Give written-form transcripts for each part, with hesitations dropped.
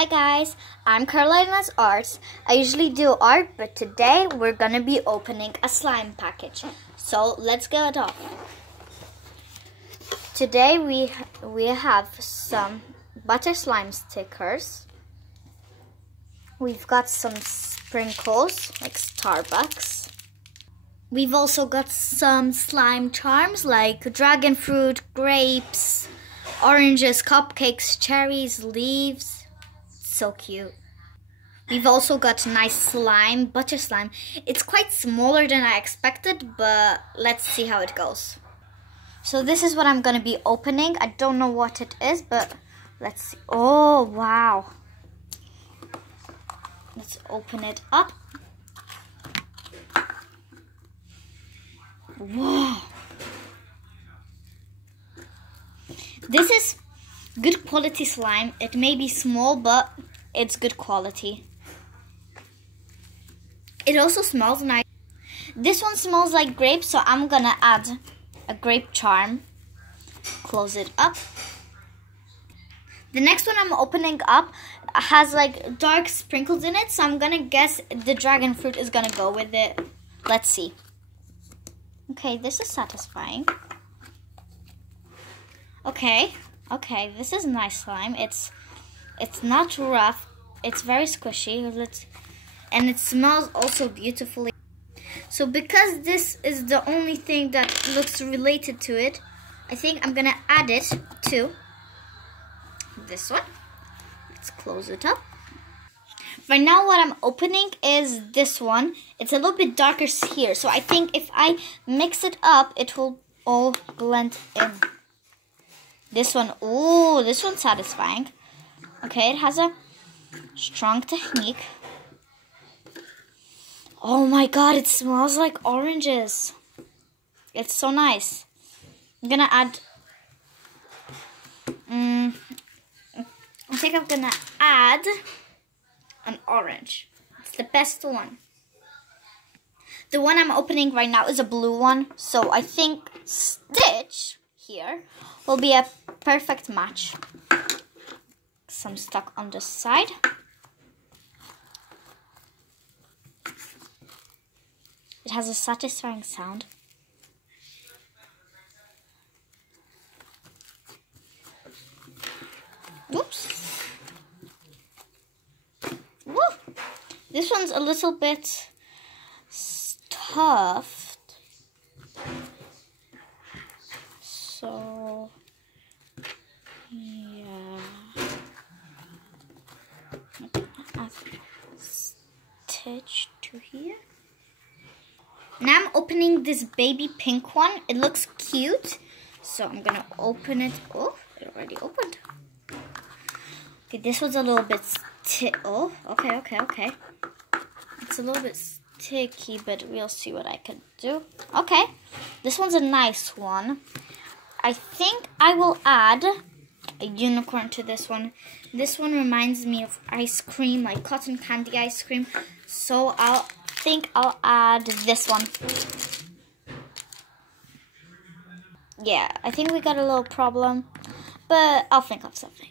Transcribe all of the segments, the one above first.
Hi guys, I'm Carolina's Arts. I usually do art, but today we're gonna be opening a slime package. So let's get it off. Today we have some butter slime stickers. We've got some sprinkles like Starbucks. We've also got some slime charms like dragon fruit, grapes, oranges, cupcakes, cherries, leaves. So cute. We've also got nice slime, butter slime. It's quite smaller than I expected, but let's see how it goes. So this is what I'm gonna be opening. I don't know what it is, but let's see. Oh, wow. Let's open it up. Whoa. This is good quality slime. It may be small, but it's good quality. It also smells nice. This one smells like grape, so I'm gonna add a grape charm. Close it up. The next one I'm opening up has like dark sprinkles in it, so I'm gonna guess the dragon fruit is gonna go with it. Let's see. Okay, this is satisfying. Okay, this is nice slime. It's not rough. It's very squishy. And it smells also beautifully. So because this is the only thing that looks related to it, I think I'm gonna add it to this one. Let's close it up. Right now what I'm opening is this one. It's a little bit darker here. So I think if I mix it up, it will all blend in. This one, oh, this one's satisfying. Okay, it has a strong technique. Oh my god, it smells like oranges. It's so nice. I'm gonna add, I think I'm gonna add an orange. It's the best one. The one I'm opening right now is a blue one, so I think Stitch here will be a perfect match. Some stuck on the side. It has a satisfying sound. Oops. Woo. This one's a little bit stuffed. So, yeah. Add Stitch to here. Now I'm opening this baby pink one. It looks cute. So I'm gonna open it. Oh, it already opened. Okay, this one's a little bit oh, okay. It's a little bit sticky, but we'll see what I can do. Okay, this one's a nice one. I think I will add a unicorn to this one. This one reminds me of ice cream, like cotton candy ice cream. So I think I'll add this one. Yeah, I think we got a little problem, but I'll think of something.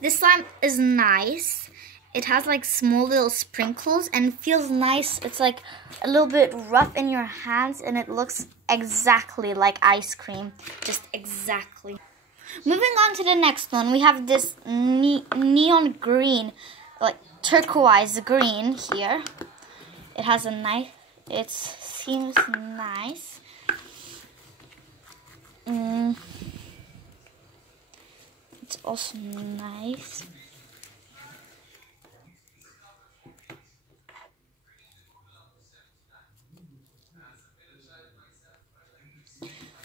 This slime is nice. It has like small little sprinkles and feels nice. It's like a little bit rough in your hands and it looks exactly like ice cream. Just exactly. Moving on to the next one, we have this neon green, like turquoise green here. It has a nice, it seems nice. It's also nice.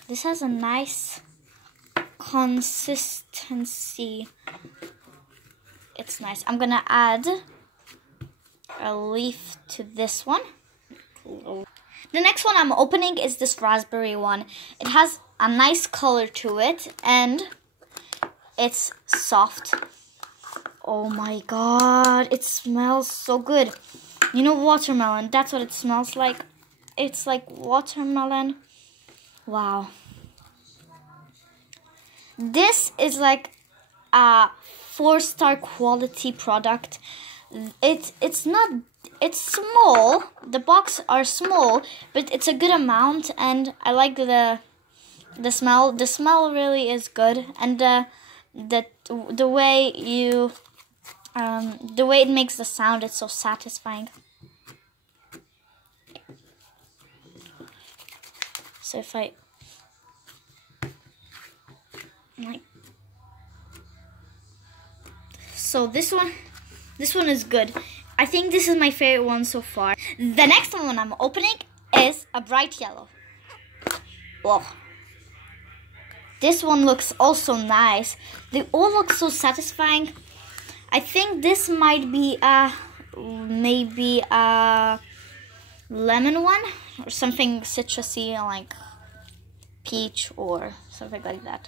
This has a nice consistency. It's nice. I'm gonna add a leaf to this one. The next one I'm opening is this raspberry one. It has a nice color to it and it's soft. Oh my god, it smells so good. You know, watermelon, that's what it smells like. It's like watermelon. Wow. This is like a 4-star quality product. It's small. The box are small, but it's a good amount, and I like the smell. The smell really is good, and the way the way it makes the sound, it's so satisfying. So if I like, so this one is good. I think this is my favorite one so far. The next one I'm opening is a bright yellow. Whoa. This one looks also nice. They all look so satisfying. I think this might be maybe a lemon one or something citrusy like peach or something like that.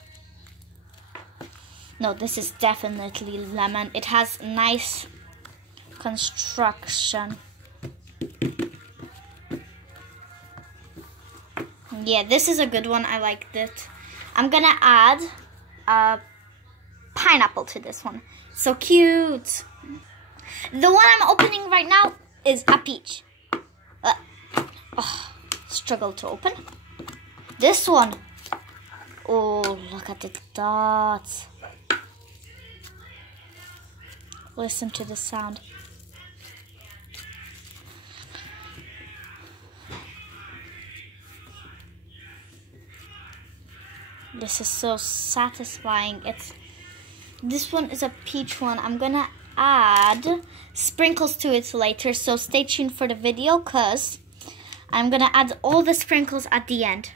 No, this is definitely lemon. It has nice construction. Yeah, this is a good one. I liked it. I'm gonna add a pineapple to this one. So cute. The one I'm opening right now is a peach. Struggle to open. This one. Oh, look at the dots. Listen to the sound. This is so satisfying. This one is a peach one. I'm gonna add sprinkles to it later, so stay tuned for the video, cause I'm gonna add all the sprinkles at the end.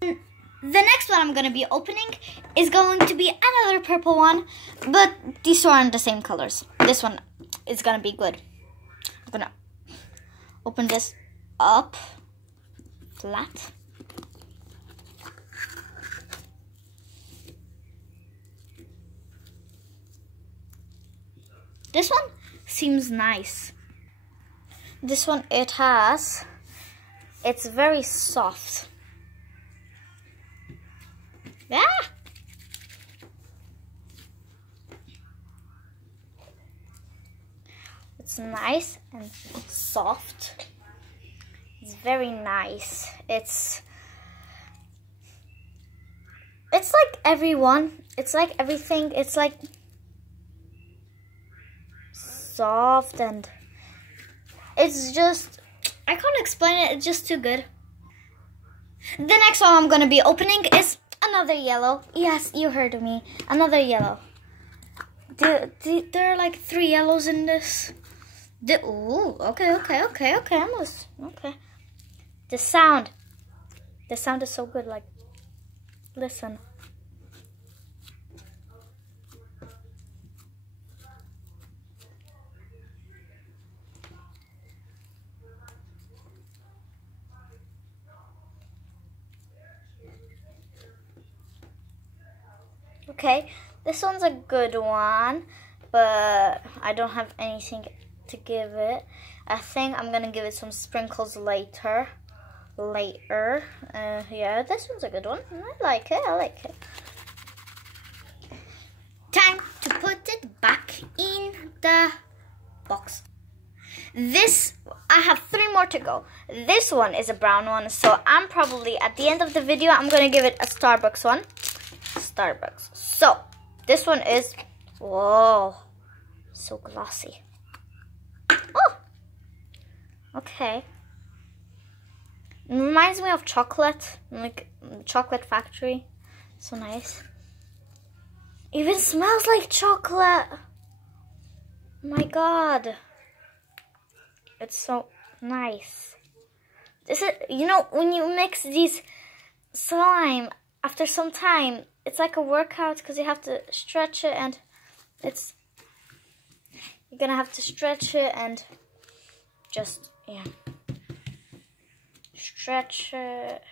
The next one I'm gonna be opening is going to be another purple one, but these two aren't the same colors. This one is gonna be good. I'm gonna open this up flat. This one seems nice. This one, it's very soft. Ah! It's nice and soft. It's very nice. It's like everyone. It's like everything. It's like soft, and it's just, I can't explain it. It's just too good. The next one I'm gonna be opening is another yellow. Yes, you heard me. Another yellow. There are like 3 yellows in this. Ooh, okay. Almost okay. The sound is so good. Like, listen. Okay, this one's a good one, but I don't have anything to give it. I think I'm gonna give it some sprinkles later. Yeah, this one's a good one. I like it. Time to put it back in the box. I have 3 more to go. This one is a brown one, so I'm probably, at the end of the video, I'm gonna give it a Starbucks one. So this one is, whoa, so glossy. Oh, okay. It reminds me of chocolate, like chocolate factory. So nice. Even smells like chocolate. My God, it's so nice. This is, you know, when you mix these slime after some time, it's like a workout because you have to stretch it, and you're gonna have to stretch it and just, yeah, stretch it.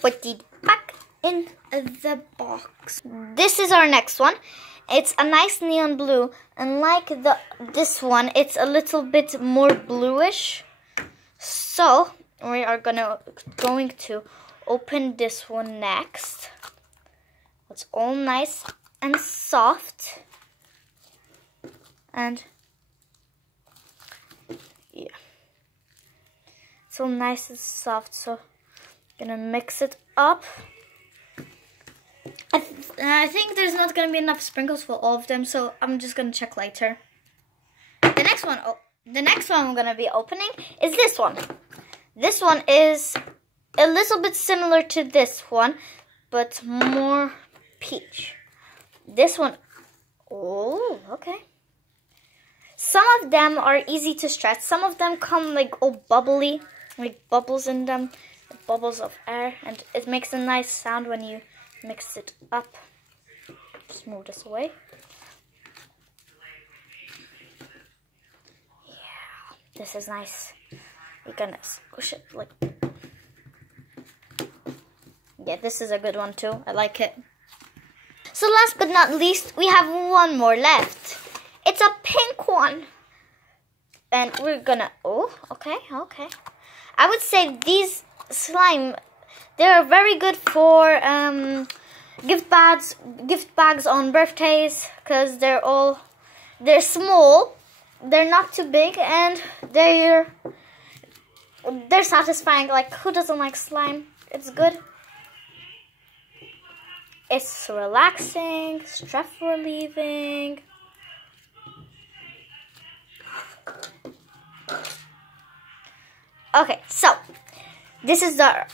Put it back in the box. This is our next one. It's a nice neon blue, and like this one, it's a little bit more bluish. So we are going to open this one next. It's all nice and soft. And yeah, it's all nice and soft. So I'm gonna mix it up. I think there's not gonna be enough sprinkles for all of them, so I'm just gonna check later. The next one I'm gonna be opening is this one. This one is a little bit similar to this one, but more peach. This one, oh, okay. Some of them are easy to stretch. Some of them come like all bubbly, like bubbles in them, bubbles of air, and it makes a nice sound when you mix it up. Just move this away. Yeah, this is nice. You're gonna squish it like. Yeah, this is a good one too. I like it. So last but not least, we have one more left. It's a pink one. And we're gonna, oh, okay. I would say these slime, they're very good for gift bags on birthdays, because they're small, they're not too big, and they're satisfying. Like, who doesn't like slime? It's good. It's relaxing, stress relieving. Okay, so this is the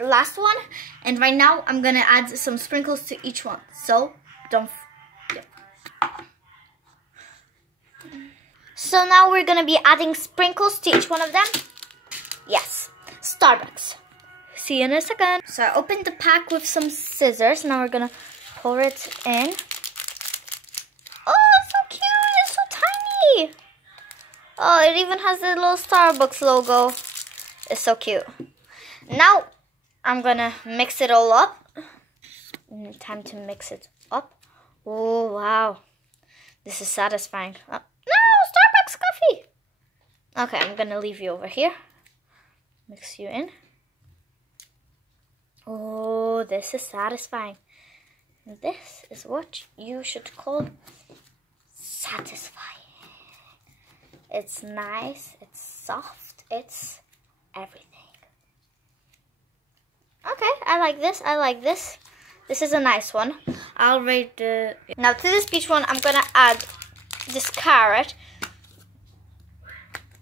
last one, and right now I'm gonna add some sprinkles to each one. So So now we're gonna be adding sprinkles to each one of them. Yes, Starbucks. See you in a second. So I opened the pack with some scissors. Now we're gonna pour it in. Oh, it's so cute! It's so tiny. Oh, it even has the little Starbucks logo. It's so cute. Now I'm gonna mix it all up. Time to mix it up. Oh wow, this is satisfying. No, Starbucks coffee. Okay, I'm gonna leave you over here. Mix you in. Oh, this is satisfying. This is what you should call satisfying. It's nice, it's soft, it's everything. Okay, I like this. This is a nice one. I'll rate the... Now to this peach one, I'm gonna add this carrot,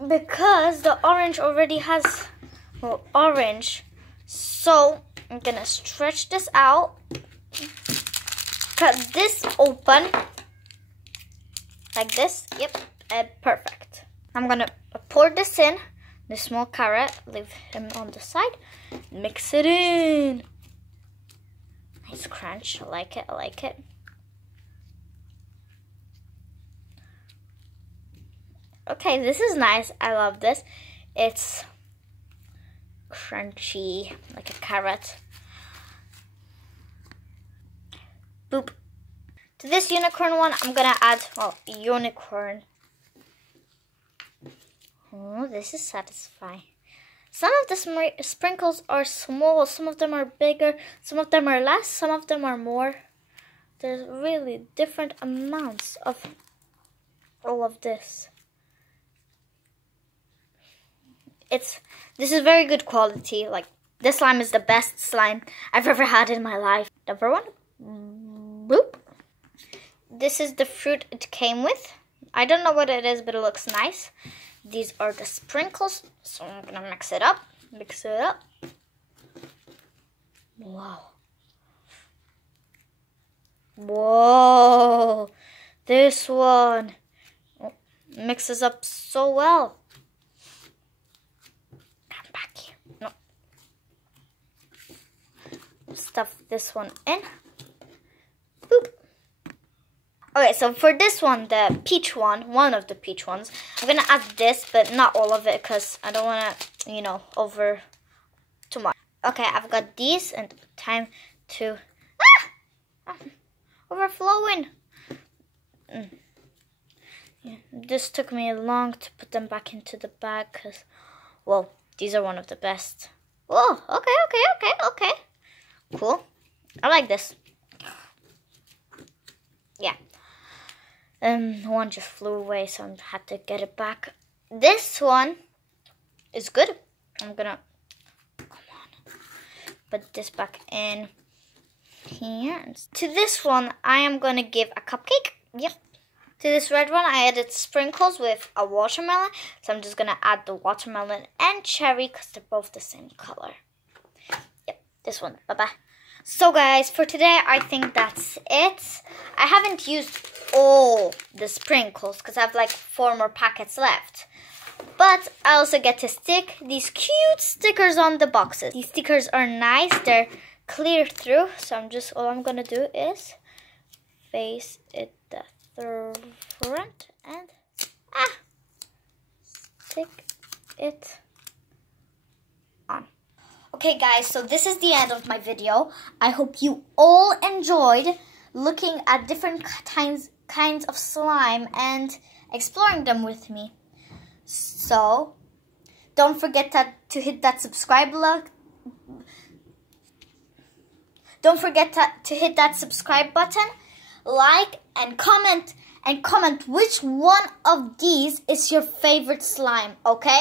because the orange already has orange. So I'm gonna stretch this out, cut this open like this. Yep, perfect. I'm gonna pour this in, the small carrot, leave him on the side, mix it in. Nice crunch, I like it. Okay, this is nice, I love this. It's crunchy, like a carrot. Boop. To this unicorn one, I'm gonna add, unicorn. Oh, this is satisfying. Some of the sprinkles are small, some of them are bigger, some of them are less, some of them are more. There's really different amounts of all of this. This is very good quality. Like, this slime is the best slime I've ever had in my life. Number one. Boop. This is the fruit it came with. I don't know what it is, but it looks nice. These are the sprinkles. So I'm gonna mix it up. Wow. Whoa. This one mixes up so well. Stuff this one in. Boop. Okay, so for this one, the peach one of the peach ones, I'm gonna add this, but not all of it, because I don't wanna, over too much. Okay, I've got these, and time to overflowing. Yeah, this took me long to put them back into the bag, because Well, these are one of the best. Oh, okay. Cool. I like this. Yeah. One just flew away, so I had to get it back. This one is good. I'm gonna put this back in here. To this one, I am gonna give a cupcake. Yep. To this red one, I added sprinkles with a watermelon. So I'm just gonna add the watermelon and cherry because they're both the same color. Yep, this one. Bye-bye. So guys, for today, I think that's it. I haven't used all the sprinkles because I have like 4 more packets left. But I also get to stick these cute stickers on the boxes. These stickers are nice. They're clear through. So all I'm gonna do is face it the front and stick it on. Okay guys, so this is the end of my video. I hope you all enjoyed looking at different kinds of slime and exploring them with me. So, don't forget to hit that subscribe Don't forget to hit that subscribe button, like and comment which one of these is your favorite slime, okay?